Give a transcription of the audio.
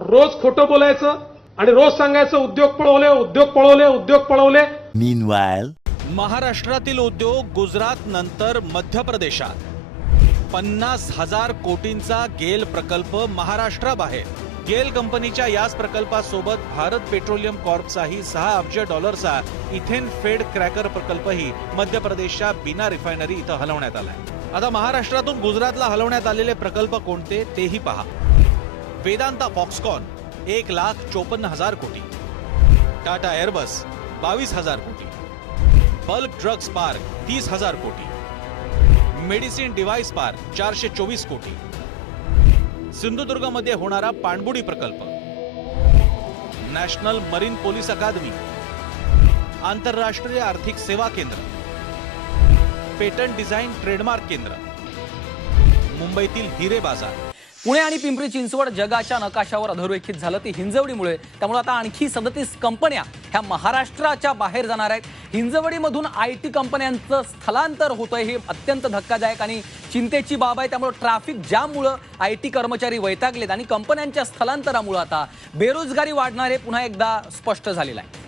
रोज खोटं बोलायचं आणि रोज सांगायचं उद्योग पळवले उद्योग पळवले उद्योग पळवले. Meanwhile, महाराष्ट्रातील उद्योग गुजरात नंतर मध्य प्रदेशात पन्नास हजार कोटींचा गेल प्रकल्प महाराष्ट्राबाहेर गेल कंपनीच्या याच प्रकल्पासोबत भारत पेट्रोलियम कॉर्पचाही सहा अब्ज डॉलरचा इथेन फेड क्रॅकर प्रकल्पही मध्य प्रदेशच्या बिना रिफायनरी इथं हलवण्यात आलाय. आता महाराष्ट्रातून गुजरातला हलवण्यात आलेले प्रकल्प कोणते तेही पहा. वेदांता फॉक्सकॉन एक लाख चोपन्न हजार कोटी. टाटा एअरबस बावीस हजार कोटी. बल्क ड्रग्स पार्क तीस हजार कोटी. मेडिसिन डिव्हाइस पार्क चारशे चोवीस कोटी. सिंधुदुर्गमध्ये होणारा पाणबुडी प्रकल्प. National marine police academy. आंतरराष्ट्रीय आर्थिक सेवा केंद्र. पेटंट डिझाईन ट्रेडमार्क केंद्र. मुंबईतील हिरे बाजार. पुणे आणि पिंपरी चिंचवड जगाच्या नकाशावर अधोरेखित झालं ते हिंजवडीमुळे. त्यामुळे आता आणखी सदतीस कंपन्या ह्या महाराष्ट्राच्या बाहेर जाणार आहेत. हिंजवडीमधून आय टी कंपन्यांचं स्थलांतर होतंय हे अत्यंत धक्कादायक आणि चिंतेची बाब आहे. त्यामुळे ट्रॅफिक जाममुळं आय टी कर्मचारी वैतागलेत आणि कंपन्यांच्या स्थलांतरामुळं आता बेरोजगारी वाढणार हे पुन्हा एकदा स्पष्ट झालेलं आहे.